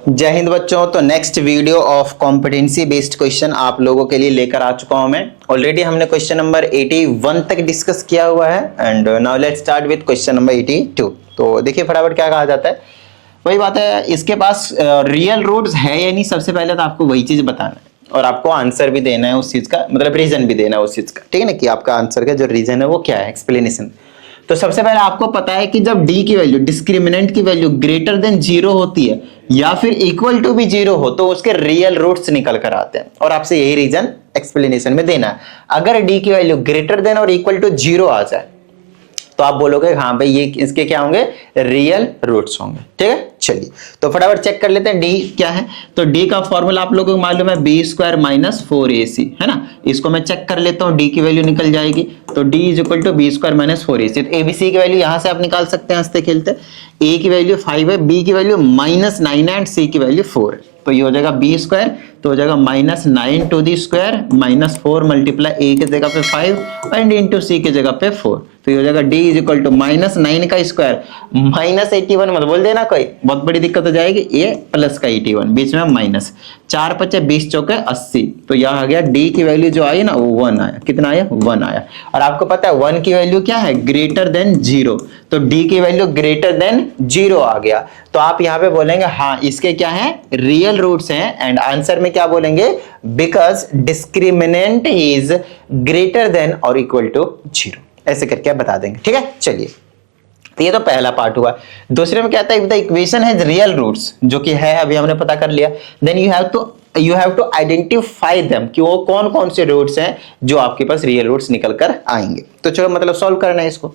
जय हिंद बच्चों। तो next video of competency based question आप लोगों के लिए लेकर आ चुका हूं मैं। ऑलरेडी हमने क्वेश्चन नंबर 81 तक डिस्कस किया हुआ है and now let's start with question number 82। तो देखिए फटाफट क्या कहा जाता है, वही बात है, इसके पास रियल रूट्स है या नहीं, सबसे पहले तो आपको वही चीज बताना है और आपको आंसर भी देना है उस चीज का, मतलब रीजन भी देना है उस चीज का, ठीक है ना, कि आपका आंसर का जो रीजन है वो क्या है, एक्सप्लेनेशन। तो सबसे पहले आपको पता है कि जब डी की वैल्यू, डिस्क्रिमिनेंट की वैल्यू ग्रेटर देन जीरो होती है या फिर इक्वल टू भी जीरो हो तो उसके रियल रूट्स निकल कर आते हैं और आपसे यही रीजन एक्सप्लेनेशन में देना है। अगर डी की वैल्यू ग्रेटर देन और इक्वल टू जीरो आ जाए तो आप बोलोगे हाँ भाई ये इसके क्या होंगे, रियल रूट्स होंगे, ठीक है। चलिए तो फटाफट चेक कर लेते हैं डी क्या है। तो डी का फॉर्मूला आप लोगों को मालूम है बी स्क्वायर माइनस 4ac, है ना। इसको मैं चेक कर लेता हूँ, डी की वैल्यू निकल जाएगी तो D is equal to B square minus 4ac। तो एबीसी की वैल्यू यहां से आप निकाल सकते हैं हंसते खेलते। ए की वैल्यू 5 है, बी की वैल्यू -9 है एंड सी की वैल्यू 4 है। तो ये हो जाएगा बी स्क्वायर, तो हो जाएगा -9 टू दी स्क्वायर -4 मल्टीप्लाई ए की जगह पे 5 एंड इंटू सी की जगह पे 4। तो ये हो जाएगा डी इज इक्वल टू -9 का स्क्वायर -81 मत बोल देना कोई, बहुत बड़ी दिक्कत हो जाएगी। ए प्लस का 81 बीच में माइनस, 4 पचे 20 चौके 80। तो यहाँ आ गया डी की वैल्यू जो आई ना वो 1 आया। कितना आया? 1 आया। और आपको पता है 1 की वैल्यू क्या है, ग्रेटर देन जीरो। तो डी की वैल्यू ग्रेटर देन जीरो आ गया तो आप यहाँ पे बोलेंगे हाँ इसके क्या है, रियल रूट्स हैं। एंड आंसर में क्या बोलेंगे, because discriminant is greater than और इक्वल टू जीरो, ऐसे करके आप बता देंगे, ठीक है। चलिए तो ये तो पहला पार्ट हुआ। दूसरे में क्या आता है, the equation has real roots, जो कि है अभी हमने पता कर लिया। Then you have to identify them कि वो कौन कौन से रूट्स हैं जो आपके पास रियल रूट्स निकल कर आएंगे। तो चलो मतलब सॉल्व करना है इसको।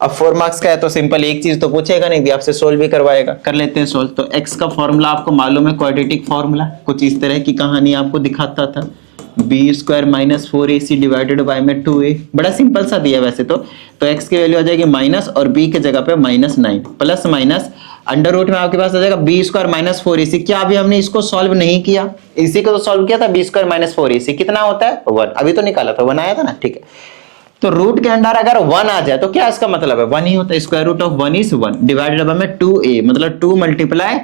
अब 4 मार्क्स का है तो सिंपल एक चीज तो पूछेगा नहीं भी, आपसे सोल्व भी करवाएगा। कर लेते हैं सोल्व। तो x का फॉर्मूला आपको मालूम है, क्वाड्रेटिक फॉर्मूला कुछ इस तरह की कहानी आपको दिखाता था, B square minus 4ac divided by में 2a। बड़ा सिंपल सा दिया वैसे तो x की वैल्यू आ जाएगी माइनस और b की जगह पे -9 प्लस माइनस अंडर रूट में आपके पास आ जाएगा बी स्क्वायर माइनस 4ac। क्या अभी हमने इसको सॉल्व नहीं किया, इसी को तो सॉल्व किया था, बी स्क्वायर माइनस 4ac कितना होता है 1, अभी तो निकाला था 1 आया था ना, ठीक है। तो रूट के अंदर अगर 1 आ जाए तो क्या इसका मतलब है 1 ही होता है, square root of 1 is 1 divided by में 2a, मतलब 2 मल्टीप्लाई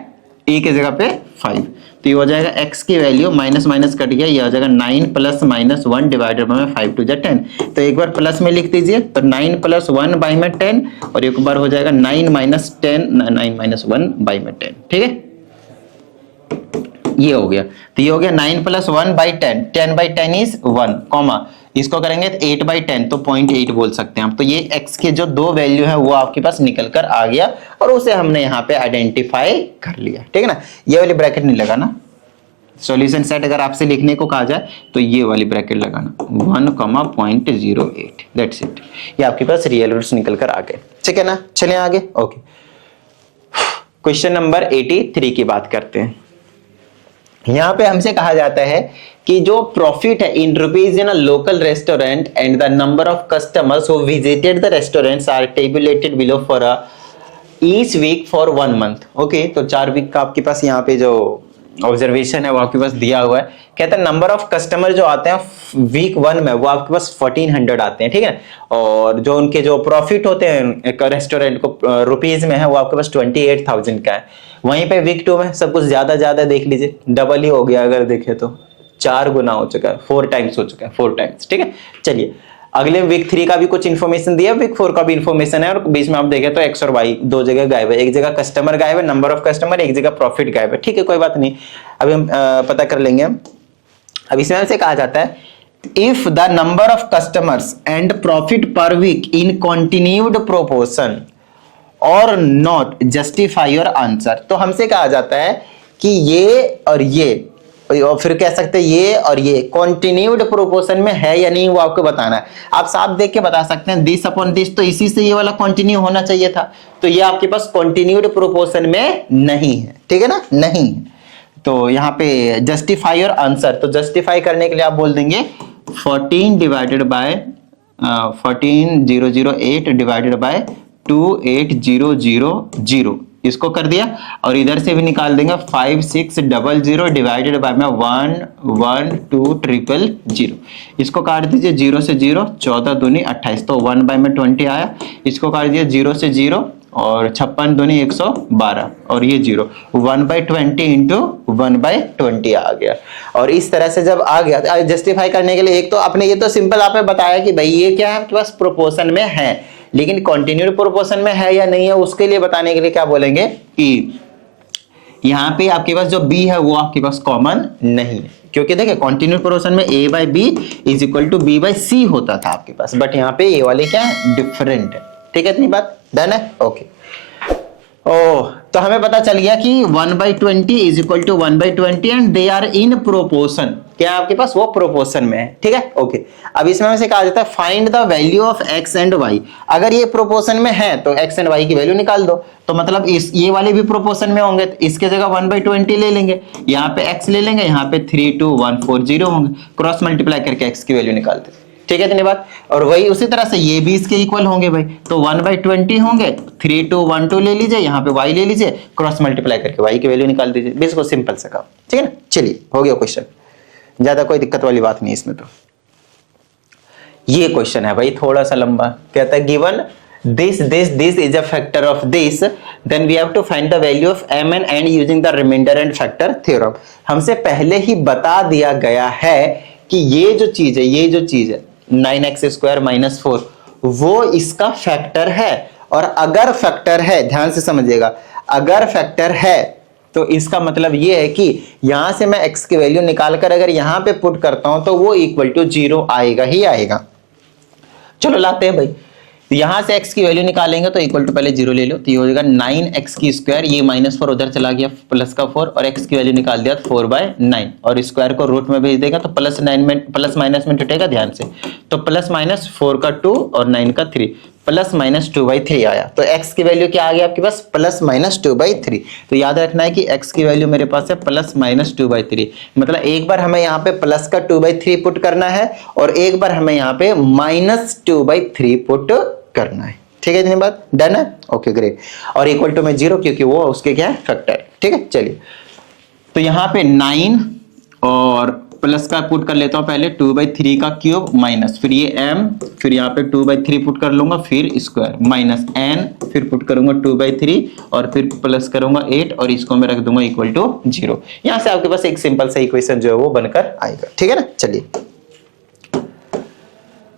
a की जगह पे 5। तो ये हो जाएगा x की वैल्यू माइनस माइनस कट गया, ये हो जाएगा 9 प्लस माइनस 1 डिवाइडेड बाय में 5 टू जा 10। तो एक बार प्लस में लिख दीजिए, तो 9 प्लस 1 बाय में 10 और एक बार हो जाएगा 9 माइनस 1 बाय में 10, ठीक है। ये हो गया, तो ये हो गया 9 plus 1 by 10, 10 by 10 is 1 comma, इसको करेंगे 8 बाई 10 तो 0.8 बोल सकते हैं हम। तो ये x के जो दो वैल्यू है वो आपके पास निकल कर आ गया और उसे हमने यहाँ पे आइडेंटिफाई कर लिया, ठीक है ना। ये वाली ब्रैकेट नहीं लगाना, सॉल्यूशन सेट अगर आपसे लिखने को कहा जाए तो ये वाली ब्रैकेट लगाना 1,0.08, दैट्स इट। ये आपके पास रियल रूट्स निकल कर आ गए, ठीक है ना। चलिए आगे, ओके। क्वेश्चन नंबर 83 की बात करते हैं। यहां पे हमसे कहा जाता है कि जो प्रॉफिट है in rupees in a local restaurant and the number of customers who visited the restaurants are tabulated below for each week for 1 month. Okay, तो 4 वीक का आपके पास यहाँ पे जो ऑब्जर्वेशन है वो आपके पास दिया हुआ है। कहता है नंबर ऑफ कस्टमर जो आते हैं वीक 1 में वो आपके पास 1400 आते हैं, ठीक है। और जो उनके जो प्रॉफिट होते हैं एक रेस्टोरेंट को रुपीज में है वो आपके पास 28,000 का है। वहीं पे वीक 2 में सब कुछ ज्यादा देख लीजिए, डबल ही हो गया, अगर देखे तो 4 गुना हो चुका है, 4 टाइम्स हो चुका है, 4 टाइम्स, ठीक है। चलिए अगले वीक 3 का भी कुछ इन्फॉर्मेशन दिया, वीक 4 का भी इन्फॉर्मेशन है और बीच में आप देखें तो एक्स और वाई दो जगह गायब है, एक जगह कस्टमर गायब है, नंबर ऑफ कस्टमर, एक जगह प्रॉफिट गायब है, ठीक है, कोई बात नहीं, अभी हम पता कर लेंगे। अब इसमें हमसे कहा जाता है if the number of customers and profit per week in continued proportion और नॉट जस्टिफाई योर आंसर। तो हमसे कहा जाता है कि ये और ये और फिर कह सकते हैं ये और ये कंटिन्यूड प्रोपोर्शन में है या नहीं वो आपको बताना है। आप साफ देख के बता सकते हैं दिस अपॉन दिस, तो इसी से ये वाला कंटिन्यू होना चाहिए था, तो ये आपके पास कंटिन्यूड प्रोपोर्शन में नहीं है, ठीक है ना, नहीं है। तो यहाँ पे जस्टिफाई योर आंसर, तो जस्टिफाई करने के लिए आप बोल देंगे 14 डिवाइडेड बाय 14008 डिवाइडेड बाय 28000, इसको कर दिया और इधर से भी निकाल देंगे 5600 डिवाइडेड बाय में 112000, इसको काट दीजिए 0 से 0, 14 दूनी 28, तो 1 बाय में 20 आया। इसको काट दिया 0 से 0 और 56 दूनी 112 और ये 0, 1/20 इंटू 1/20 आ गया। और इस तरह से जब आ गया जस्टिफाई करने के लिए एक तो आपने ये तो सिंपल आपने बताया कि भाई ये क्या है आपके पास प्रोपोर्शन में है, लेकिन कॉन्टिन्यूड प्रोपोर्शन में है या नहीं है उसके लिए बताने के लिए क्या बोलेंगे कि यहाँ पे आपके पास जो b है वो आपके पास कॉमन नहीं है, क्योंकि देखिए कॉन्टिन्यूड प्रोपोर्शन में a/b is equal to b/c होता था आपके पास, बट यहाँ पे ये वाले क्या है डिफरेंट है। ठीक है, इतनी बात डन है। ओके तो हमें पता चल गया कि 1/20 is equal to 1/20 and they are in proportion, क्या आपके पास वो प्रोपोर्शन में है। ठीक है, ओके। अब इसमें से कहा जाता है find the value of x and y। अगर ये प्रोपोर्शन में है तो x एंड y की वैल्यू निकाल दो, तो मतलब इस ये वाले भी प्रोपोर्शन में होंगे तो इसके जगह 1/20 ले लेंगे, यहाँ पे x ले लेंगे, यहाँ पे 32140 होंगे, क्रॉस मल्टीप्लाई करके x की वैल्यू निकालते। ठीक है, इतनी बात। और वही उसी तरह से ये भी इसके इक्वल होंगे भाई, तो 1/20 होंगे, 3212 ले लीजिए, यहाँ पे y ले लीजिए, क्रॉस मल्टीप्लाई करके y की वैल्यू निकाल दीजिए। बिल्कुल सिंपल सा काम। ठीक है ना, चलिए हो गया क्वेश्चन, ज्यादा कोई दिक्कत वाली बात नहीं इसमें। तो ये क्वेश्चन है भाई थोड़ा सा लंबा, कहता है given this is a factor of this, then we have to find the value of m and n using the remainder and factor theorem। हमसे पहले ही बता दिया गया है कि ये जो चीज है 9x² - 4 वो इसका फैक्टर है, और अगर फैक्टर है, ध्यान से समझिएगा, अगर फैक्टर है तो इसका मतलब ये है कि यहां से मैं x की वैल्यू निकालकर अगर यहां पे पुट करता हूं तो वो इक्वल टू 0 आएगा ही आएगा। चलो लाते हैं भाई, यहां से x की वैल्यू निकालेंगे तो इक्वल टू पहले 0 ले लो, तो ये हो जाएगा 9x², ये -4 उधर चला गया प्लस का 4, और x की वैल्यू निकाल दिया 4/9, और स्क्वायर को रूट में भेज देगा तो +9 में प्लस माइनस में टूटेगा ध्यान से, तो +4 का 2 और 9 का 3, +-2/3 आया। तो x की वैल्यू क्या आ गया आपके पास +-2/3। तो याद रखना है कि x की वैल्यू मेरे पास है +-2/3, मतलब एक बार हमें यहाँ पे प्लस का 2/3 पुट करना है और एक बार हमें यहाँ पे -2/3 पुट करना है। ठीक है, इतनी बात डन है। ओके ग्रेट, और इक्वल टू में 0 क्योंकि वो उसके क्या है फैक्टर। ठीक है, चलिए तो यहाँ पे 9 और प्लस का पुट कर लेता हूं पहले 2/3 का क्यूब माइनस, फिर ये m, फिर यहाँ पे 2/3 पुट कर लूंगा, फिर स्क्वायर माइनस n, फिर पुट करूंगा 2/3 और फिर प्लस करूंगा 8 और इसको मैं रख दूंगा इक्वल टू 0। यहां से आपके पास एक सिंपल सा इक्वेशन जो है वो बनकर आएगा। ठीक है ना, चलिए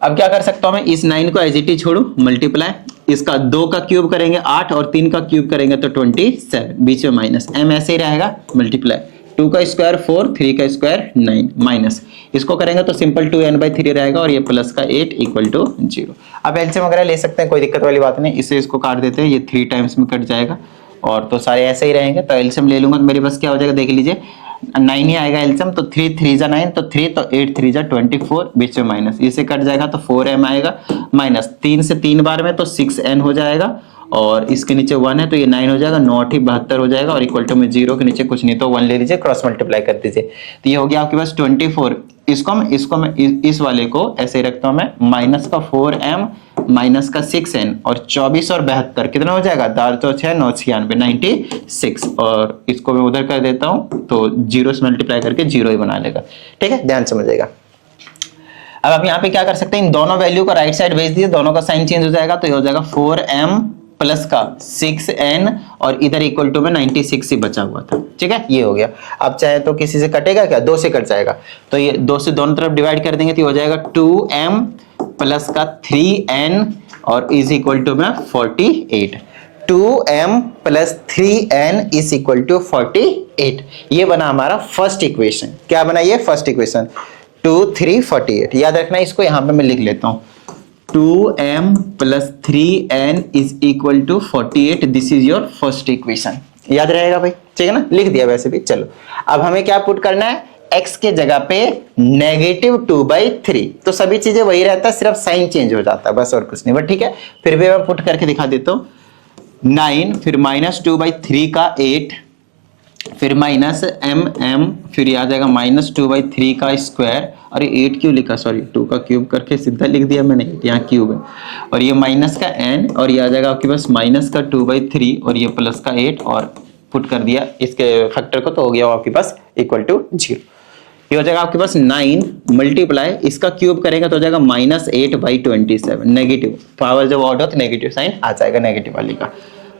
अब क्या कर सकता हूं मैं, इस 9 को एज इट इज छोड़ू, मल्टीप्लाई, इसका 2 का क्यूब करेंगे 8 और 3 का क्यूब करेंगे तो 27, बीच में माइनस, m ऐसे ही रहेगा, मल्टीप्लाई 2 का स्क्वायर 4, 3 का स्क्वायर 9, माइनस इसको करेंगे तो सिंपल 2n/3 रहेगा और ये प्लस का 8 इक्वल टू 0। अब एलसीएम वगैरह ले सकते हैं, कोई दिक्कत वाली बात नहीं, इससे इसको काट देते हैं, ये 3 टाइम्स में कट जाएगा और तो सारे ऐसे ही रहेंगे। तो एलसीएम ले लूंगा तो मेरे पास क्या हो जाएगा देख लीजिए, 9 ही आएगा एलसीएम, तो 3 3 जा 9, तो 3 तो 8 3 जा 24, बीच में माइनस, इसे कट जाएगा तो 4m आएगा, माइनस 3 से 3 बार में तो 6n हो जाएगा, और इसके नीचे 1 है तो ये 9 हो जाएगा, 9 8 72 हो जाएगा, और इक्वल टू में 0 के नीचे कुछ नहीं तो 1 ले लीजिए, क्रॉस मल्टीप्लाई कर दीजिए, तो ये हो गया आपके पास 24। इसको मैं इस वाले को ऐसे ही रखता हूं मैं, माइनस का 4m माइनस का 6n और 24 और 72 कितना हो जाएगा, 4 तो 6 9 96 96, और इसको मैं उधर कर देता हूं तो 0 से मल्टीप्लाई करके 0 ही बना लेगा। ठीक है, ध्यान समझिएगा। अब आप यहाँ पे क्या कर सकते हैं, इन दोनों वैल्यू को राइट साइड भेज दीजिए, दोनों का साइन चेंज हो जाएगा, तो ये हो जाएगा 4m प्लस का 6n और इधर इक्वल टू में 96 ही बचा हुआ था। ठीक है, ये हो गया। अब चाहे तो किसी से कटेगा क्या, 2 से कट जाएगा, तो ये 2 से दोनों तरफ डिवाइड कर देंगे तो ये हो जाएगा 2m प्लस का 3n और इज इक्वल टू में 48। 2m plus 3n is equal to 48। ये बना हमारा फर्स्ट इक्वेशन। क्या बना ये फर्स्ट इक्वेशन, 2 3 48। याद रखना, इसको यहां पे मैं लिख लेता हूं, 2m plus 3n is equal to 48। This is your first equation. याद रहेगा भाई, ठीक है ना, लिख दिया वैसे भी। चलो अब हमें क्या पुट करना है, x के जगह पे -2/3, तो सभी चीजें वही रहता है, सिर्फ साइन चेंज हो जाता है बस, और कुछ नहीं। बट ठीक है, फिर भी मैं पुट करके दिखा देता हूं, 9 फिर -2/3 का 8, फिर माइनस m, फिर आ जाएगा -2/3 का स्क्वायर, अरे 8 क्यों लिखा, सॉरी 2 का क्यूब करके सीधा लिख दिया मैंने, यहाँ क्यूब है, और ये माइनस का n, और ये आ जाएगा आपके पास माइनस का 2/3 और ये प्लस का 8, और पुट कर दिया इसके फैक्टर को, तो हो गया आपके पास इक्वल टू 0। ये हो जाएगा आपके पास 9 मल्टीप्लाई, इसका क्यूब करेंगे तो हो जाएगा -8/27, नेगेटिव पावर जब ऑड हो तो नेगेटिव साइन आ जाएगा नेगेटिव वाली का,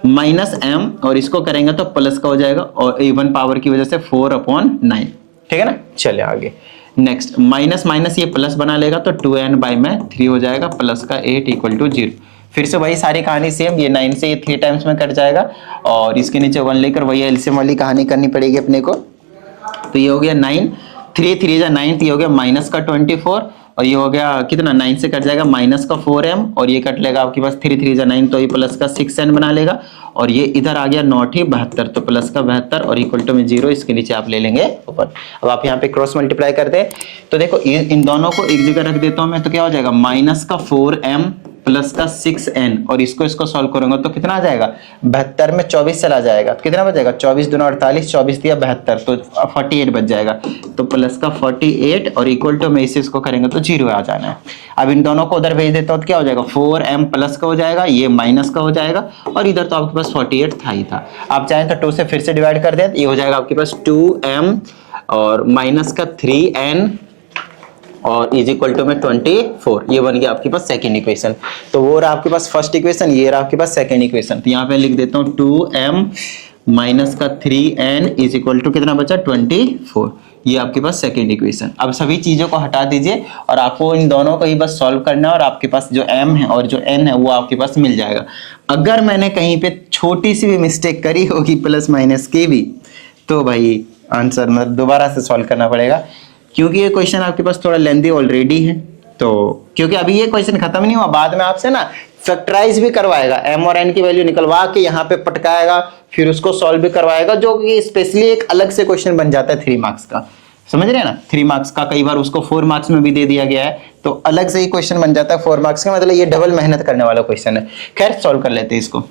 माइनस एम और इसको करेंगे तो प्लस का हो जाएगा और इवन पावर की वजह से 4/9, ठीक है ना। चलिए आगे नेक्स्ट, माइनस माइनस ये प्लस बना लेगा तो 2n/3 हो जाएगा, प्लस का 8 = 0। फिर से वही सारी कहानी सेम, ये 9 से ये 3 टाइम्स में कट जाएगा और इसके नीचे 1 लेकर वही एलसीएम वाली कहानी करनी पड़ेगी अपने को। तो ये हो गया 9, 3 3 जा 9, ये हो गया माइनस का 24 और ये हो गया कितना, 9 से कट जाएगा माइनस का 4m और ये कट लेगा आपके पास 3 3 जा 9, तो ये प्लस का 6n बना लेगा और ये इधर आ गया 9×72, तो प्लस का 72 और इक्वल टू में 0, इसके नीचे आप ले लेंगे ऊपर। अब आप यहाँ पे क्रॉस मल्टीप्लाई कर दे तो देखो इन दोनों को एक जगह रख देता हूँ मैं, तो क्या हो जाएगा माइनस का 4m प्लस का 6n और इसको सॉल्व करूंगा तो कितना आ जाएगा, 72 में 24 चला जाएगा तो कितना बचेगा, 24 दूना 48, 24 दिया 72, तो 48 बच जाएगा। तो प्लस का 48 और इक्वल टू में इसको करेंगे तो 0 आ जाना है। अब इन दोनों को उधर भेज देता हूं तो क्या हो जाएगा, 4m प्लस का हो जाएगा, ये माइनस का हो जाएगा और इधर तो आपके पास 48 था ही था। आप चाहें तो 2 से फिर से डिवाइड कर दें, ये हो जाएगा आपके पास 2m और माइनस का 3n और इज इक्वल टू में 24, ये बन गया आपके पास सेकेंड इक्वेशन। तो वो रहा आपके पास फर्स्ट इक्वेशन, ये रहा आपके पास सेकेंड इक्वेशन। तो यहाँ पे लिख देता हूँ 2m माइनस का 3n इज इक्वल टू कितना बचा, 24, ये आपके पास सेकेंड इक्वेशन। अब सभी चीजों को हटा दीजिए और आपको इन दोनों को ही बस सॉल्व करना है और आपके पास जो m है और जो n है वो आपके पास मिल जाएगा। अगर मैंने कहीं पे छोटी सी भी मिस्टेक करी होगी प्लस माइनस की भी, तो भाई आंसर मतलब दोबारा से सॉल्व करना पड़ेगा, क्योंकि ये क्वेश्चन आपके पास थोड़ा लेंथी ऑलरेडी है। तो क्योंकि अभी ये क्वेश्चन खत्म नहीं हुआ, बाद में आपसे ना फैक्टराइज भी करवाएगा, m और n की वैल्यू निकलवा के यहाँ पे पटकाएगा, फिर उसको सॉल्व भी करवाएगा, जो कि स्पेशली एक अलग से क्वेश्चन बन जाता है 3 मार्क्स का। समझ रहे हैं ना, 3 मार्क्स का कई बार उसको 4 मार्क्स में भी दे दिया गया है, तो अलग से ही क्वेश्चन बन जाता है 4 मार्क्स का, मतलब ये डबल मेहनत करने वाला क्वेश्चन है। खैर सॉल्व कर लेते हैं इसको।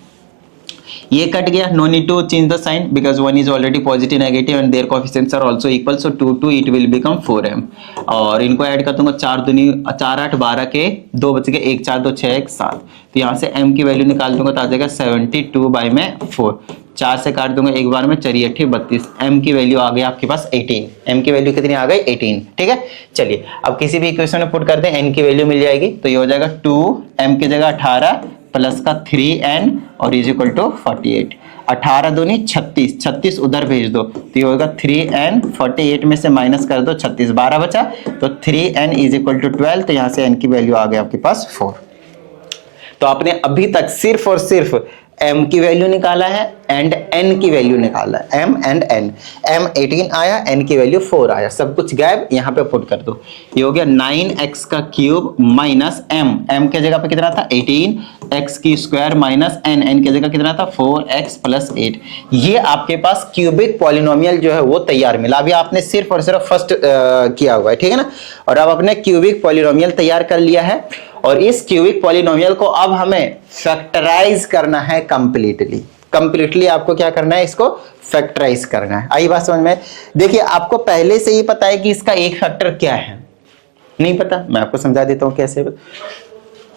ये कट गया, no need to change the sign because 1 is already positive negative and their coefficients are also equal, so 2 it will become 4m और इनको ऐड कर दूंगा, 4 दूनी 4 8 12 के 2 बच गए, 1 4 2 6 1 7, तो यहाँ से m की वैल्यू निकाल दूंगा तो आ जाएगा 72/4, 4 से काट दूंगा एक बार में, 4 8 32, m की वैल्यू आ गई आपके पास 18, m की वैल्यू कितनी आ गई 18, ठीक है। चलिए अब किसी भी इक्वेशन में पुट करते हैं, n की वैल्यू मिल जाएगी, तो ये हो जाएगा 2m की जगह 18 प्लस का 3n और इज इक्वल टू 48, 18 दूनी 36, 36 उधर भेज दो तो ये होगा 3n, 48 में से माइनस कर दो 36, 12 बचा, तो 3n इज इक्वल टू 12, तो यहाँ से n की वैल्यू आ गई आपके पास 4। तो आपने अभी तक सिर्फ और सिर्फ m की वैल्यू निकाला है एंड n की वैल्यू निकाला है, m एंड n, m 18 आया, n की वैल्यू 4 आया, सब कुछ गायब, यहाँ पे पुट कर दो। ये हो गया 9x का क्यूब माइनस m के जगह पे कितना था 18, x की स्क्वायर माइनस n की जगह कितना था 4x प्लस 8। ये आपके पास क्यूबिक पॉलिनोमियल जो है वो तैयार मिला। अभी आपने सिर्फ और सिर्फ फर्स्ट किया हुआ है, ठीक है ना, और अब आपने क्यूबिक पॉलिनोमियल तैयार कर लिया है और इस क्यूबिक पॉलिनोमियल को अब हमें फैक्टराइज करना है कंप्लीटली आपको क्या करना है, इसको फैक्टराइज करना है। आई बात समझ में। देखिए आपको पहले से ही पता है कि इसका एक फैक्टर क्या है, नहीं पता, मैं आपको समझा देता हूं कैसे।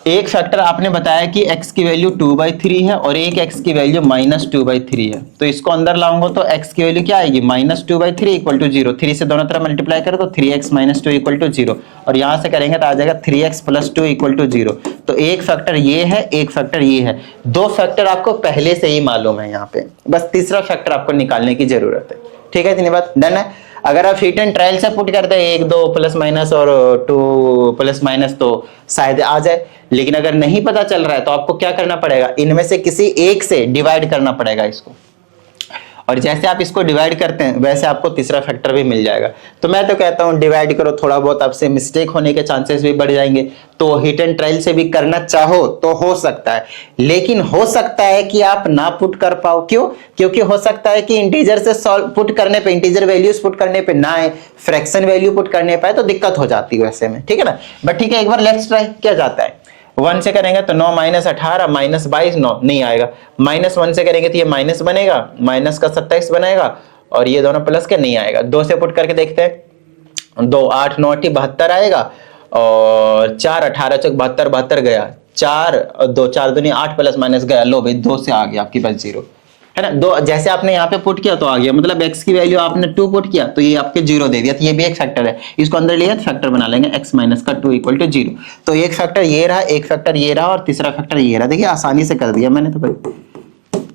एक फैक्टर आपने बताया कि x की वैल्यू 2/3 है और एक x की वैल्यू -2/3 है, तो इसको अंदर लाऊंगा तो x की वैल्यू क्या आएगी -2/3 इक्वल टू 0, 3 से दोनों तरफ मल्टीप्लाई करो तो 3x - 2 इक्वल टू 0 और यहां से करेंगे तो आ जाएगा 3x + 2 इक्वल टू 0। तो एक फैक्टर ये है, एक फैक्टर ये है, 2 फैक्टर आपको पहले से ही मालूम है यहाँ पे, बस तीसरा फैक्टर आपको निकालने की जरूरत है, ठीक है। इतनी बात डन है। अगर आप हिट एंड ट्रायल से पुट करते हैं 1 2 प्लस माइनस और 2 प्लस माइनस तो शायद आ जाए, लेकिन अगर नहीं पता चल रहा है तो आपको क्या करना पड़ेगा, इनमें से किसी एक से डिवाइड करना पड़ेगा इसको, और जैसे आप इसको डिवाइड करते हैं वैसे आपको तीसरा फैक्टर भी मिल जाएगा। तो मैं तो कहता हूं डिवाइड करो, थोड़ा बहुत आपसे मिस्टेक होने के चांसेस भी बढ़ जाएंगे, तो हिट एंड ट्रायल से भी करना चाहो तो हो सकता है, लेकिन हो सकता है कि आप ना पुट कर पाओ। क्यों? क्योंकि हो सकता है कि इंटीजर से सॉल्व पुट करने पे, इंटीजर वैल्यूज पुट करने पे ना आए, फ्रैक्शन वैल्यू पुट करने पाए तो दिक्कत हो जाती है वैसे में, ठीक है ना। बट ठीक है, एक बार लेट्स ट्राई, क्या जाता है 1 से करेंगे तो 9 - 18 -22 9 नहीं आएगा, -1 से करेंगे तो ये माइनस बनेगा, माइनस का 27 बनेगा और ये दोनों प्लस के नहीं आएगा। 2 से पुट करके देखते हैं, 2 8 9 72 आएगा और 4 18 चौक 72 72 गया, 4 2 4 दूनी 8 प्लस माइनस गया, लो भाई 2 से आ गया आपके पास 0, है ना। 2 जैसे आपने यहाँ पे पुट किया तो आ गया, मतलब x की वैल्यू आपने 2 पुट किया तो ये आपके 0 दे दिया, तो ये भी एक फैक्टर है, इसको अंदर लिया तो फैक्टर बना लेंगे x - का 2 इक्वल टू 0। तो एक फैक्टर ये रहा, एक फैक्टर ये रहा और तीसरा फैक्टर ये रहा। देखिए आसानी से कर दिया मैंने तो भाई,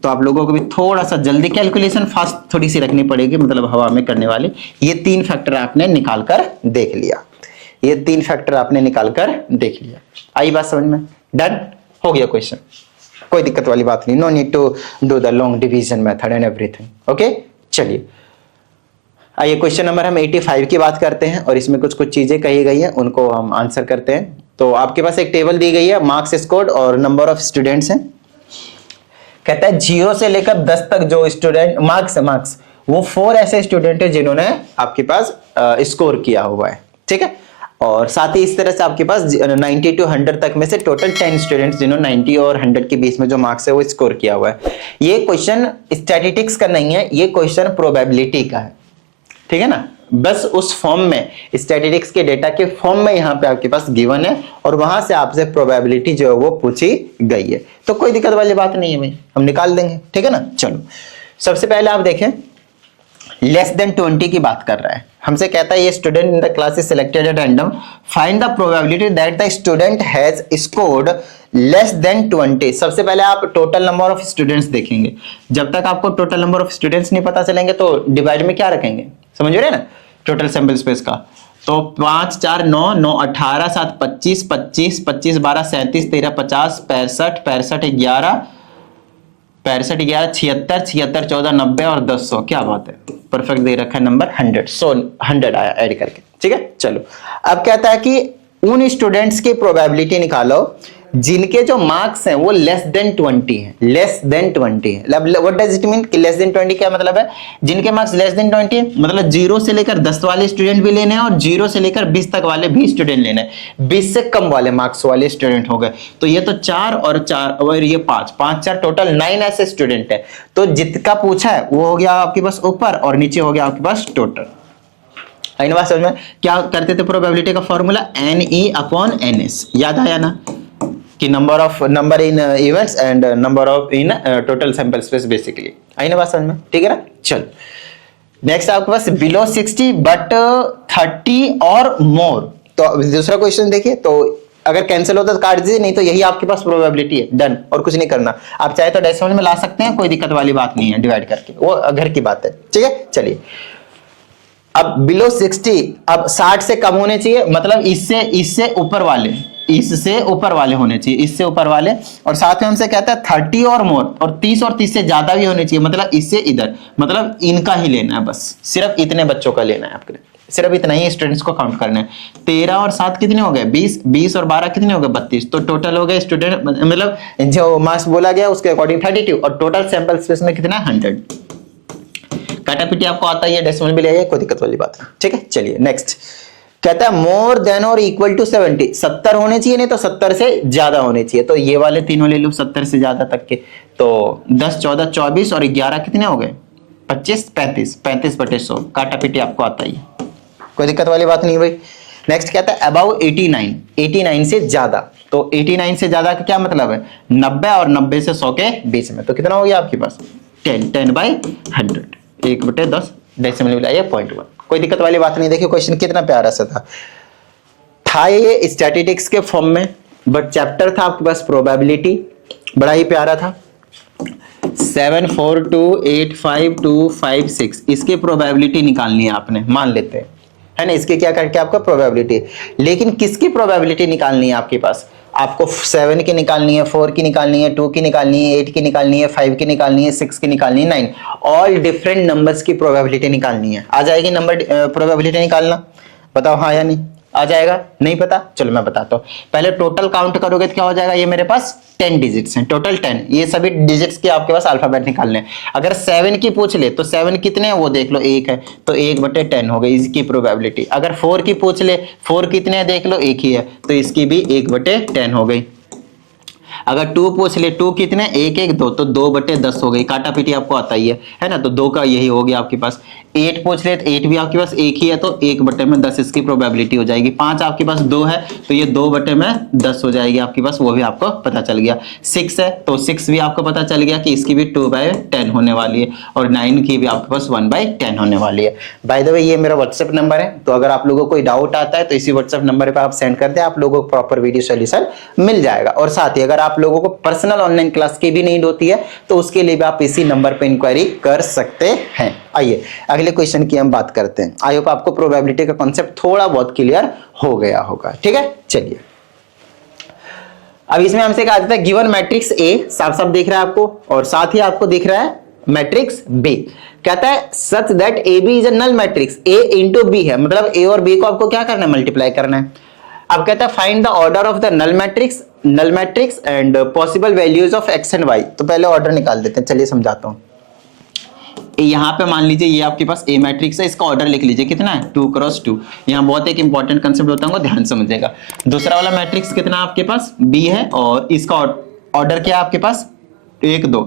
तो आप लोगों को भी थोड़ा सा जल्दी कैलकुलेशन फास्ट थोड़ी सी रखनी पड़ेगी, मतलब हवा में करने वाले। ये 3 फैक्टर आपने निकाल कर देख लिया, ये 3 फैक्टर आपने निकाल कर देख लिया। आई बात समझ में? डन हो गया क्वेश्चन, कोई दिक्कत वाली बात नहीं, no need to do the long division method and everything. Okay चलिए आइए क्वेश्चन नंबर हम 85 की बात करते हैं, और इसमें कुछ कुछ चीजें कही गई हैं, उनको हम आंसर करते हैं। तो आपके पास एक टेबल दी गई है, मार्क्स स्कोर्ड और नंबर ऑफ स्टूडेंट्स हैं। कहता है 0 से लेकर 10 तक जो स्टूडेंट मार्क्स वो 4 ऐसे स्टूडेंट है जिन्होंने आपके पास स्कोर किया हुआ है, ठीक है। और साथ ही इस तरह से आपके पास 90 to 100 तक में से टोटल 10 स्टूडेंट्स जिन्होंने 90 और 100 के बीच में जो मार्क्स है वो स्कोर किया हुआ है। ये क्वेश्चन स्टैटिस्टिक्स का नहीं है, ये क्वेश्चन प्रोबेबिलिटी का है, ठीक है ना। बस उस फॉर्म में स्टैटिस्टिक्स के डेटा के फॉर्म में यहाँ पे आपके पास गिवन है, और वहां से आपसे प्रोबेबिलिटी जो है वो पूछी गई है। तो कोई दिक्कत वाली बात नहीं है भाई, हम निकाल देंगे, ठीक है ना। चलो सबसे पहले आप देखें, लेस देन 20 की बात कर रहा है, हमसे कहता है ये student in the class is selected at random, find the probability that the student has scored less than 20। सबसे पहले आप टोटल नंबर ऑफ स्टूडेंट्स देखेंगे। जब तक आपको टोटल नंबर ऑफ स्टूडेंट्स नहीं पता चलेंगे तो डिवाइड में क्या रखेंगे, समझ रहे हैं ना, टोटल सैंपल स्पेस का। तो 5 4 9 9 18 7 25 25 25 12 37 13 50 65 65 11 65 11 76 76 14 90 और 10 100। क्या बात है, परफेक्ट दे रखा है नंबर 100, सो 100 आया ऐड करके, ठीक है। चलो अब कहता है कि उन स्टूडेंट्स की प्रोबेबिलिटी निकालो जिनके जो मार्क्स हैं वो लेस देन 20 है, लेस देन 20 है। व्हाट डज इट मीन कि लेस देन 20 क्या मतलब है, जिनके मार्क्स लेस देन 20 है मतलब 0 से लेकर 10 वाले स्टूडेंट भी लेने हैं और 0 से लेकर 20 तक वाले भी स्टूडेंट लेने हैं। 20 से कम वाले मार्क्स वाले स्टूडेंट हो गए, तो ये तो 4 और 4 और ये 5 5 4 टोटल 9 ऐसे स्टूडेंट है। तो जितना पूछा है वो हो गया आपके पास ऊपर और नीचे हो गया आपके पास टोटल। आइए बात समझ में, क्या करते थे प्रोबेबिलिटी का फॉर्मूला NE/NS, याद आया ना, कि number in events and number of in total sample space basically. आई ना बात समझ में, ठीक है ना। चलो नेक्स्ट आपके पास बिलो 60 बट 30 और मोर। तो दूसरा क्वेश्चन देखिए, तो अगर कैंसिल होता तो काट दीजिए, नहीं तो यही आपके पास प्रोबेबिलिटी है, डन, और कुछ नहीं करना। आप चाहे तो डेसिमल में ला सकते हैं, कोई दिक्कत वाली बात नहीं है, डिवाइड करके, वो घर की बात है, ठीक है। चलिए अब बिलो 60, अब 60 से कम होने चाहिए, मतलब इससे ऊपर वाले, इससे ऊपर वाले होने चाहिए, इससे ऊपर वाले, और साथ में हमसे कहता है 30 और मोर, और 30 और 30 से ज्यादा भी होने चाहिए, मतलब इससे इधर, मतलब इनका ही लेना है, बस सिर्फ इतने बच्चों का लेना है आपके, सिर्फ इतना ही स्टूडेंट्स को काउंट करना है। 13 और 7 कितने हो गए, 20, 20 और 12 कितने हो गए, 32। तो टोटल हो गए स्टूडेंट, मतलब जो मार्क्स बोला गया उसके अकॉर्डिंग 32, और टोटल सैंपल स्पेस में कितना 100। काटापीटी आपको आता है, डेसिमल भी ले, कोई दिक्कत वाली बात है, ठीक है। चलिए नेक्स्ट कहता है मोर देन और इक्वल टू 70, 70 होने चाहिए, नहीं तो 70 से ज्यादा होने चाहिए। तो ये वाले तीनों ले लो 70 से ज्यादा तक के, तो 10 14 24 और 11 कितने हो गए, 25 35, 35/100। काटापीटी आपको आता ही है, कोई दिक्कत वाली बात नहीं भाई। नेक्स्ट कहता है अबाउ 89, 89 से ज्यादा। तो 89 से ज्यादा का क्या मतलब है, 90 और 90 से 100 के बीच में। तो कितना हो गया आपके पास 10/100, 1/10 डेसिमल मिला, 0.1। कोई दिक्कत वाली बात नहीं। देखिए क्वेश्चन कितना प्यारा सा था ये स्टैटिस्टिक्स के फॉर्म में, बट चैप्टर था आपके पास प्रोबेबिलिटी, बड़ा ही प्यारा था। 7 4 2 8 5 2 5 6 इसकी प्रोबेबिलिटी निकालनी है आपने, मान लेते हैं, है ना। इसके क्या करके आपका प्रोबेबिलिटी, लेकिन किसकी प्रोबेबिलिटी निकालनी है आपके पास, आपको 7 की निकालनी है, 4 की निकालनी है, 2 की निकालनी है, 8 की निकालनी है, 5 की निकालनी है, 6 की निकालनी है, 9, ऑल डिफरेंट नंबर्स की प्रोबेबिलिटी निकालनी है। आ जाएगी नंबर प्रोबेबिलिटी निकालना, बताओ हाँ या नहीं, आ जाएगा, नहीं पता, चलो मैं बताता हूँ। पहले टोटल काउंट करोगे तो क्या हो जाएगा, ये मेरे पास 10 डिजिट्स हैं, टोटल 10, ये सभी डिजिट्स के आपके पास अल्फाबेट निकालने हैं। अगर 7 की पूछ ले तो 7 कितने हैं वो देख लो, 1 है, तो 1/10 हो गई इसकी प्रोबेबिलिटी। अगर 4 की पूछ ले, 4 कितने हैं देख लो, 1 ही है, तो इसकी भी 1/10 हो गई। अगर 2 पूछ ले, 2 कितने, 1 1 2, तो 2/10 हो गई। काटापीटी आपको आता ही है ना, तो 2 का यही हो गया आपके पास। 8 पूछ ले तो 8 भी आपके पास 1 ही है, तो 1/10 इसकी प्रोबेबिलिटी हो जाएगी। 5 आपके पास 2 है, तो ये 2/10 हो जाएगी आपके पास, वो भी आपको पता चल गया। 6 है तो 6 भी आपको पता चल गया कि इसकी भी 2/10 होने वाली है, और 9 की भी आपके पास 1/10 होने वाली है। बाय द वे ये मेरा व्हाट्सएप नंबर है, तो अगर आप लोगों को कोई डाउट आता है तो इसी व्हाट्सएप नंबर पर आप सेंड कर दे, आप लोगों को प्रॉपर वीडियो सोल्यूशन मिल जाएगा। और साथ ही अगर आप आप लोगों को पर्सनल ऑनलाइन क्लास की भी नीड होती है तो उसके लिए भी आप इसी नंबर पे इंक्वायरी कर सकते हैं। आइए अगले क्वेश्चन की हम बात करते हैं। आई होप आपको प्रोबेबिलिटी का कॉन्सेप्ट थोड़ा बहुत क्लियर हो गया होगा। ठीक है, चलिए अब इसमें हमसे कहा जाता है गिवन मैट्रिक्स ए, साफ साफ दिख रहा है आपको, और साथ ही आपको दिख रहा है मैट्रिक्स बी। कहता है such that A B is a null matrix, A into B है, मतलब ए और बी को आपको क्या करना है, मल्टीप्लाई करना है। अब कहता है find the order of the null matrix and possible values of X and Y. तो पहले ऑर्डर निकाल देते हैं, चलिए समझाता हूं। यहाँ पे मान लीजिए ये आपके पास ए मैट्रिक्स है, इसका ऑर्डर लिख लीजिए कितना है 2 क्रॉस 2। यहाँ बहुत एक इंपॉर्टेंट कंसेप्ट होता है, ध्यान समझिएगा। दूसरा वाला मैट्रिक्स कितना आपके पास बी है और इसका ऑर्डर क्या है आपके पास 1 2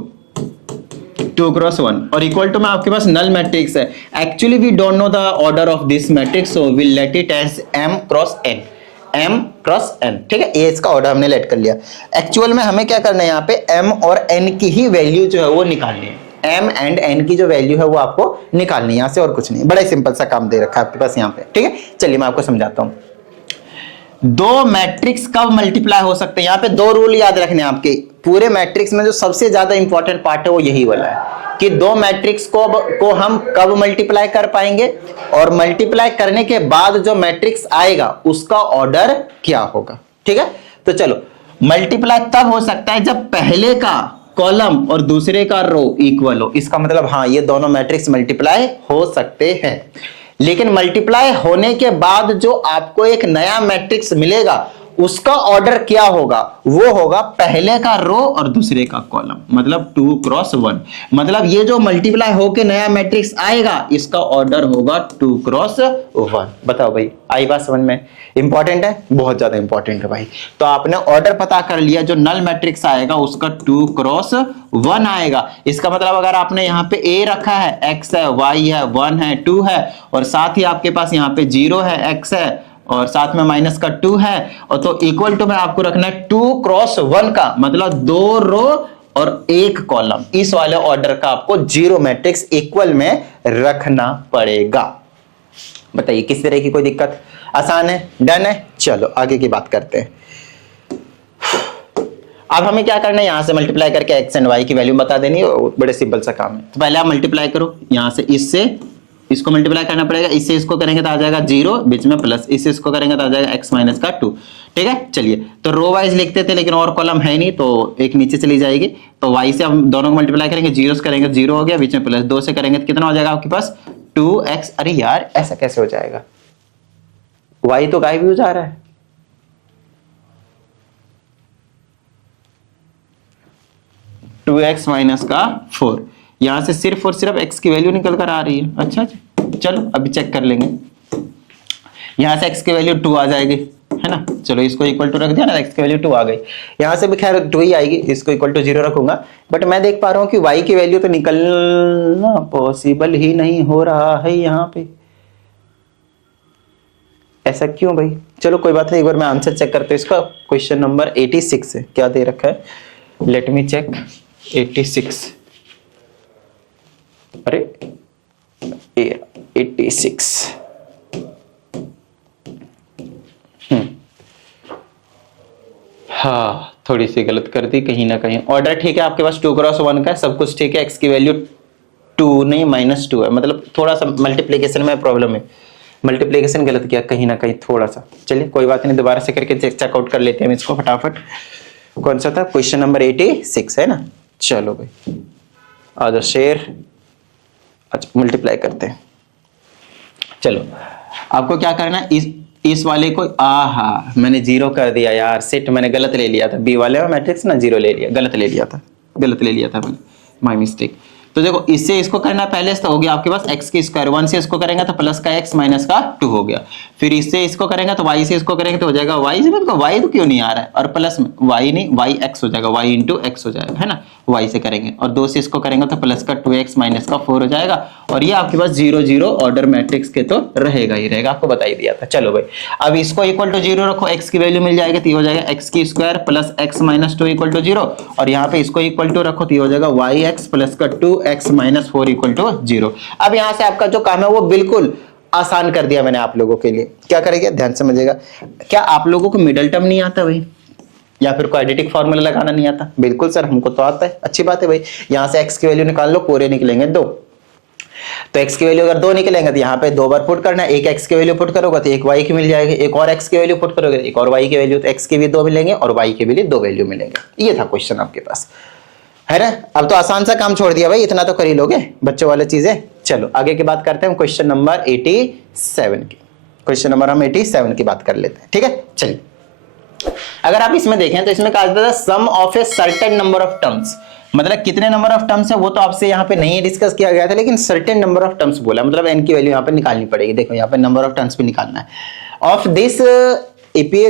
2 क्रॉस 1 और इक्वल टू में आपके पास नल मैट्रिक्स है। Actually we don't know the order of this matrix, so will let it as m cross n। ठीक है, ये इसका ऑर्डर हमने लेट कर लिया। एक्चुअल में हमें क्या करना है, यहाँ पे m और n की ही वैल्यू जो है वो निकालनी है। m एंड n की जो वैल्यू है वो आपको निकालनी है, यहाँ से और कुछ नहीं। बड़ा ही सिंपल सा काम दे रखा है आपके पास यहाँ पे। ठीक है, चलिए मैं आपको समझाता हूँ। दो मैट्रिक्स कब मल्टीप्लाई हो सकते हैं, यहाँ पे 2 रूल याद रखने हैं आपके। पूरे मैट्रिक्स में जो सबसे ज्यादा इंपॉर्टेंट पार्ट है वो यही वाला है कि दो मैट्रिक्स को हम कब मल्टीप्लाई कर पाएंगे, और मल्टीप्लाई करने के बाद जो मैट्रिक्स आएगा उसका ऑर्डर क्या होगा। ठीक है, तो चलो मल्टीप्लाई तब हो सकता है जब पहले का कॉलम और दूसरे का रो इक्वल हो। इसका मतलब हाँ, ये दोनों मैट्रिक्स मल्टीप्लाई हो सकते हैं। लेकिन मल्टीप्लाई होने के बाद जो आपको एक नया मैट्रिक्स मिलेगा उसका ऑर्डर क्या होगा, वो होगा पहले का रो और दूसरे का कॉलम, मतलब 2 क्रॉस 1। मतलब ये जो मल्टीप्लाई होके नया मैट्रिक्स आएगा इसका ऑर्डर होगा 2 क्रॉस 1। बताओ भाई, आई बात समझ में? इंपॉर्टेंट है, बहुत ज्यादा इंपॉर्टेंट है भाई। तो आपने ऑर्डर पता कर लिया, जो नल मैट्रिक्स आएगा उसका 2 क्रॉस 1 आएगा। इसका मतलब अगर आपने यहाँ पे a रखा है, x है, y है, 1 है, 2 है, और साथ ही आपके पास यहाँ पे 0 है, x है, और साथ में माइनस का 2 है, और तो इक्वल टू में आपको रखना है 2 क्रॉस 1 का, मतलब 2 रो और 1 कॉलम। इस वाले ऑर्डर का आपको 0 मैट्रिक्स इक्वल में रखना पड़ेगा। बताइए किस तरह की कोई दिक्कत? आसान है, डन है। चलो आगे की बात करते हैं। अब हमें क्या करना है, यहां से मल्टीप्लाई करके एक्स एंड वाई की वैल्यू बता देनी है। बड़े सिंपल सा काम है। तो पहले आप मल्टीप्लाई करो, यहां से इससे इसको मल्टीप्लाई करना पड़ेगा, इससे इसको करेंगे तो आ जाएगा 0, बीच में प्लस, इससे इसको करेंगे तो आ जाएगा x माइनस का 2। ठीक है, चलिए तो रो वाइज लिखते थे लेकिन और कॉलम है नहीं तो एक नीचे चली जाएगी। तो y से हम दोनों को मल्टीप्लाई करेंगे, 0 से करेंगे 0 हो गया, बीच में प्लस, 2 से करेंगे तो कितना हो जाएगा आपके पास 2x। अरे यार ऐसा कैसे हो जाएगा, y तो गायब भी हो जा रहा है। टू एक्स माइनस का 4, यहां से सिर्फ और सिर्फ x की वैल्यू निकल कर आ रही है। अच्छा जी, चलो अभी चेक कर लेंगे। यहां से x की वैल्यू 2 आ जाएगी, है ना। चलो इसको इक्वल टू रख दिया ना, x की वैल्यू 2 आ गई। यहां से भी खैर 2 ही आएगी, इसको इक्वल टू 0 रखूंगा। बट मैं देख पा रहा हूं कि y की वैल्यू तो निकलना पॉसिबल ही नहीं हो रहा है यहाँ पे। ऐसा क्यों भाई? चलो कोई बात नहीं, एक बार मैं आंसर चेक करता हूँ इसका। क्वेश्चन नंबर 86 है, क्या दे रखा है, लेट मी चेक। 86, अरे 86, हाँ थोड़ी सी गलत कर दी कहीं ना कहीं। ऑर्डर ठीक है आपके पास 2 क्रॉस 1 का, सब कुछ ठीक है। x की वैल्यू 2 नहीं -2 है, मतलब थोड़ा सा मल्टीप्लीकेशन में प्रॉब्लम है, मल्टीप्लीकेशन गलत किया कहीं ना कहीं थोड़ा सा। चलिए कोई बात नहीं, दोबारा से करके चेकआउट कर लेते हैं इसको फटाफट। कौन सा था? क्वेश्चन नंबर 86 है ना। चलो भाई आ जाओ शेर, अच्छा मल्टीप्लाई करते हैं। चलो आपको क्या करना है, इस वाले को मैंने 0 कर दिया यार, सेट मैंने गलत ले लिया था। बी वाले में मैट्रिक्स ना 0 ले लिया, गलत ले लिया था मैंने, माय मिस्टेक। तो देखो इससे इसको करना पहले से तो हो गया आपके पास x की स्क्वायर, 1 से इसको करेंगे तो प्लस का x माइनस का 2 हो गया। फिर इससे इसको करेंगे तो y से इसको करेंगे तो हो जाएगा y से, मतलब y तो क्यों नहीं आ रहा है, और प्लस में y नहीं yx हो जाएगा, y इंटू x हो जाएगा, है ना। y से करेंगे और 2 से इसको करेंगे तो प्लस का 2x माइनस का 4 हो जाएगा। और ये आपके पास 0 0 ऑर्डर मैट्रिक्स के तो रहेगा ही रहेगा, आपको बता ही दिया था। चलो भाई अब इसको इक्वल टू 0 रखो, x की वैल्यू मिल जाएगी तो ये हो जाएगा x की square plus x minus 2 equal to 0, और यहाँ पे इसको इक्वल टू रखो तो ये हो जाएगा yx प्लस का 2x माइनस 4 इक्वल टू 0। अब यहाँ से आपका जो काम है वो बिल्कुल आसान कर दिया मैंने आप लोगों के लिए। क्या करेंगे, ध्यान समझिएगा। क्या आप लोगों को मिडल टर्म नहीं आता भाई? या फिर क्वाड्रेटिक फॉर्मूला लगाना नहीं आता? बिल्कुल सर, हमको तो आता है। अच्छी बात है भाई। यहाँ से x की वैल्यू निकाल लो, पूरे निकलेंगे 2। तो x की वैल्यू अगर 2 निकलेंगे तो यहाँ पे 2 बार पुट करना है। एक x की वैल्यू पुट करोगे तो एक y की मिल जाएगी, एक और x की वैल्यू पुट करोगे एक और y की वैल्यू, तो x के भी 2 मिलेंगे और y के भी 2 वैल्यू मिलेंगे। ये था क्वेश्चन आपके पास, है ना? अब तो आसान सा काम छोड़ दिया भाई, इतना तो कर ही लोगे बच्चों वाले चीजें। चलो आगे की बात करते हैं क्वेश्चन नंबर 87 की। क्वेश्चन नंबर हम 87 की बात कर लेते हैं, ठीक है? चलिए, अगर आप इसमें देखें तो इसमें कहा जाता है sum of a certain number of terms, मतलब कितने नंबर ऑफ टर्म्स है वो तो आपसे यहाँ पे नहीं डिस्कस किया गया था, लेकिन सर्टेन नंबर ऑफ टर्म्स बोला, मतलब n की वैल्यू यहाँ पे निकालनी पड़ेगी। देखो यहाँ पे नंबर ऑफ टर्म्स भी निकालना है। ऑफ दिस एपीए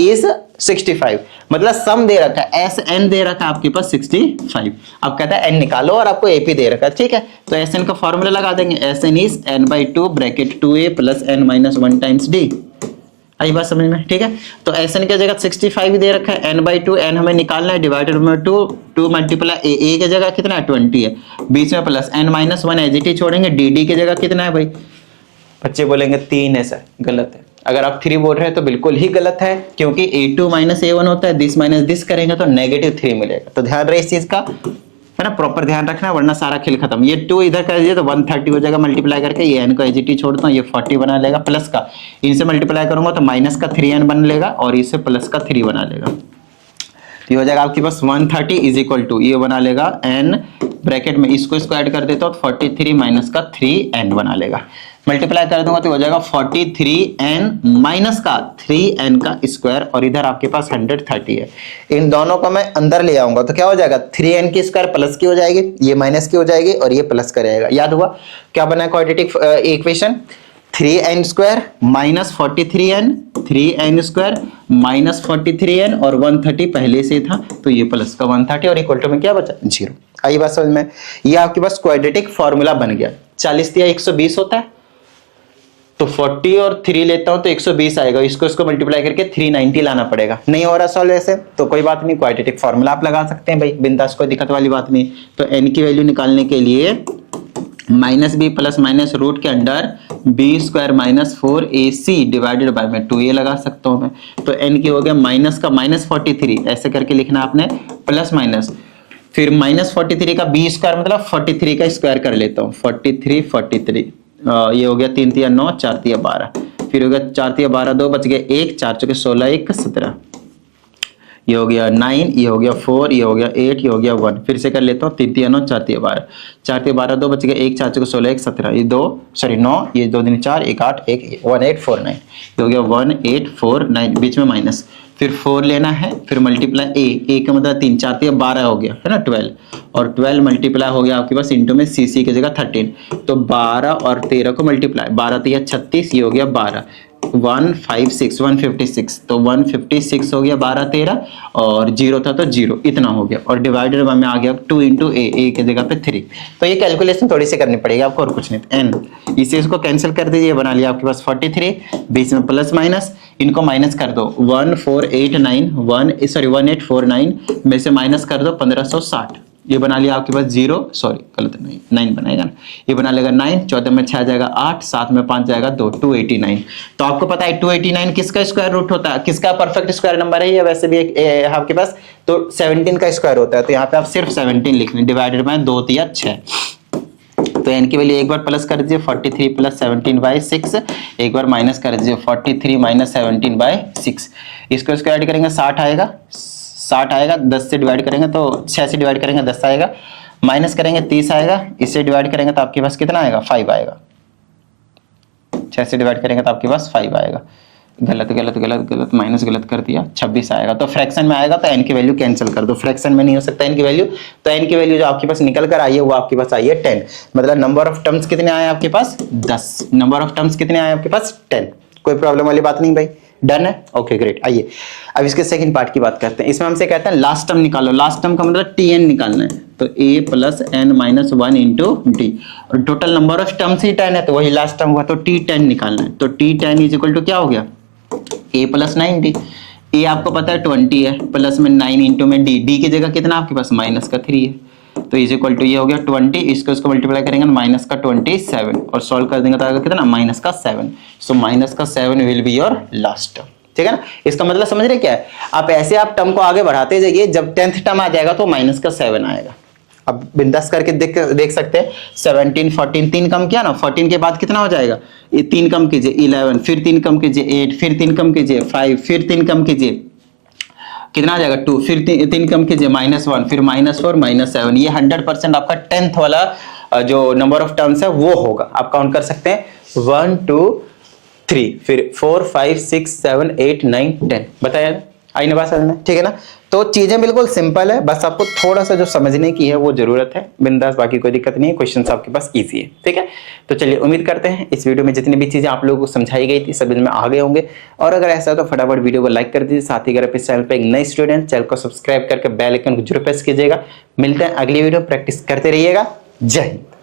इज 65, मतलब सम दे रखा है, एस एन दे रखा है आपके पास 65। अब कहता है एन निकालो और आपको एपी दे रखा है, ठीक है? तो एस एन का फॉर्मूला लगा देंगे, S N is n/2 bracket 2a plus n-1 times D. आई बात समझ में, ठीक है? तो एस एन की जगह 65 दे रखा है, n/2 n हमें निकालना है, डिवाइडेड बाय 2 मल्टीप्लाई a की जगह कितना है 20 है, बीच में plus n-1 as it is छोड़ेंगे, dd की जगह कितना है भाई? बच्चे बोलेंगे 3 है सर, गलत है। अगर आप 3 बोल रहे हैं तो बिल्कुल ही गलत है, क्योंकि a2 माइनस a1 होता है, दिस माइनस दिस करेंगे तो -3 मिलेगा। तो ध्यान रहे इस चीज का, है ना? प्रॉपर ध्यान रखना, वरना सारा खेल खत्म। ये 2 इधर कर दिए तो 130 हो जाएगा मल्टीप्लाई करके, ये n को एज इट इज छोड़ता हूँ, ये 40 बना लेगा, प्लस का इनसे मल्टीप्लाई करूंगा तो माइनस का 3n बन लेगा और इससे प्लस का 3 बना लेगा। तो ये हो जाएगा आपके पास 130 इज इक्वल टू, ये बना लेगा n ब्रैकेट में इसको ऐड कर देता हूँ तो 43 माइनस का 3n बना लेगा। मल्टीप्लाई कर दूंगा तो हो जाएगा 43n माइनस का 3n का स्क्वायर, और इधर आपके पास 130 है। इन दोनों को मैं अंदर ले आऊंगा तो क्या हो जाएगा? 3n की स्क्वायर प्लस की हो जाएगी, ये माइनस की हो जाएगी और ये प्लस का रहेगा। याद हुआ क्या बना है quadratic equation? 3n square minus 43n, 3n square minus 43n और 130 पहले से था तो ये प्लस का 130 और इक्वल टू में क्या बचा? 0। आई बात समझ में? ये आपके पास क्वाड्रेटिक फॉर्मूला बन गया। 40 दिया 120 होता है, तो 40 और 3 लेता हूं तो 120 आएगा, इसको मल्टीप्लाई करके 390 लाना पड़ेगा। नहीं हो रहा सॉल्व ऐसे तो कोई बात नहीं, क्वाड्रेटिक फॉर्मूला आप लगा सकते हैं भाई, बिंदास, कोई दिक्कत वाली बात नहीं। तो n की वैल्यू निकालने के लिए minus B plus minus root के under B square minus 4ac divided by में 2a लगा सकता हूं मैं। तो n की हो गया माइनस का -43, ऐसे करके लिखना आपने, प्लस माइनस फिर -43 का b स्क्वायर मतलब 43 का स्क्वायर कर लेता हूँ, 43 ये हो गया 3 तिया 9, 4 तिया 12, फिर हो गया 4 तिया 12, 2 बच गए 1, 4 चौके 16, 1 17, ये हो गया 9, ये हो गया 4, ये हो गया 8, ये हो गया 1, फिर से कर लेता हूँ 3 तिया 9, 4 तिया 12, 4 तिया 12, 2 बच गए 1, 4 चौके 16, 1 17, ये 9, ये 2 दिन 4, 1 8, 1 1849, ये हो गया 1849, बीच में माइनस, फिर 4 लेना है, फिर मल्टीप्लाई a का मतलब 3, 4 तिया 12 हो गया, है ना 12, और 12 मल्टीप्लाई हो गया आपके पास इंटू में cc की जगह 13, तो 12 और 13 को मल्टीप्लाई, 12 तिया 36, ये हो गया 12, 156 तो 156 हो गया 12 13 और 0 था तो 0, इतना हो गया, और डिवाइडेड में आ गया 2 इंटू a की जगह पे 3। तो ये कैलकुलेशन थोड़ी सी करनी पड़ेगी आपको और कुछ नहीं, n इसे इसको कैंसिल कर दीजिए, बना लिया आपके पास 43, बीच में प्लस माइनस, इनको माइनस कर दो 1849 में से माइनस कर दो 1560, ये बना लिया आपके पास 0, सॉरी गलत नहीं 9 बनाएगा ना, ये बना लेगा 9, 14 में 6 जाएगा 8, 7 में 5 जाएगा 2, 289। तो आपको पता है 289 किसका स्क्वायर रूट होता है, किसका परफेक्ट स्क्वायर नंबर है ये? वैसे भी आपके पास तो 17 का स्क्वायर होता है, तो यहाँ पे आप सिर्फ 17 लिख लें, डिवाइडेड बाय 2 तिया 6। तो n की वैल्यू एक बार प्लस कर दीजिए 43 प्लस 17/6, एक बार माइनस कर दीजिए 43 माइनस 17/6, इसको ऐड करेंगे 60 आएगा, 60 आएगा, 10 से डिवाइड करेंगे तो 6 से डिवाइड करेंगे 10 आएगा, माइनस करेंगे 30 आएगा, इससे डिवाइड करेंगे तो आपके पास कितना आएगा? 5 आएगा, 6 से डिवाइड करेंगे तो आपके पास 5 आएगा, गलत माइनस गलत कर दिया, 26 आएगा। तो फ्रैक्शन में आएगा तो n की वैल्यू कैंसिल कर दो, फ्रैक्शन में नहीं हो सकता n की वैल्यू, तो n की वैल्यू जो आपके पास निकल कर आई है वो आपके पास आई है 10, मतलब नंबर ऑफ टर्म्स कितने आए आपके पास? 10, नंबर ऑफ टर्म्स कितने आए आपके पास? 10। कोई प्रॉब्लम वाली बात नहीं भाई, डन है, ओके ग्रेट। आइए अब इसके सेकंड पार्ट की बात करते हैं। इसमें हमसे कहते हैं लास्ट टर्म निकालो, लास्ट टर्म का मतलब tn निकालना है, तो a plus n minus 1 into D, और टोटल नंबर ऑफ टर्म्स ही 10 है तो वही लास्ट टर्म हुआ, तो t10 निकालना है। तो t10 इज इक्वल टू क्या हो गया? a प्लस 9d, a आपको पता है 20 है, प्लस में 9 इंटू में d की जगह कितना आपके पास? माइनस का 3 है, तो इज इक्वल टू ये हो गया 20, इसको मल्टीप्लाई करेंगे माइनस का 27 और सॉल्व कर देंगे तो आएगा कितना? माइनस का 7, सो माइनस का 7 will be your last term. ठीक है ना। इसका मतलब समझ रहे क्या है, आप ऐसे आप टर्म को आगे बढ़ाते जाइए, जब 10th टर्म आ जाएगा तो माइनस का 7 आएगा। अब बिंदास करके देख सकते हैं, 17 14 तीन कम किया ना, 14 के बाद कितना हो जाएगा, ये 3 कम कीजिए 11, फिर 3 कम कीजिए 8, फिर 3 कम कीजिए 5, फिर 3 कम कीजिए कितना आ जाएगा 2, फिर 3 कम कीजिए -1, फिर -4 -7। ये 100% आपका 10th वाला जो नंबर ऑफ टर्म्स है वो होगा। आप काउंट कर सकते हैं 1 2 3, फिर 4 5 6 7 8 9 10। बताया आई ना बात समझ में, ठीक है ना। तो चीजें बिल्कुल सिंपल है, बस आपको थोड़ा सा जो समझने की है वो जरूरत है, बिंदास, बाकी कोई दिक्कत नहीं है, क्वेश्चंस आपके पास इजी है, ठीक है। तो चलिए उम्मीद करते हैं इस वीडियो में जितनी भी चीजें आप लोगों को समझाई गई थी सब इनमें आ गए होंगे। और अगर ऐसा है तो फटाफट वीडियो को लाइक कर दीजिए, साथ ही अगर आप इस चैनल पर एक नए स्टूडेंट, चैनल को सब्सक्राइब करके बेल आइकन को जरूर प्रेस कीजिएगा। मिलते हैं अगली वीडियो, प्रैक्टिस करते रहिएगा। जय हिंद।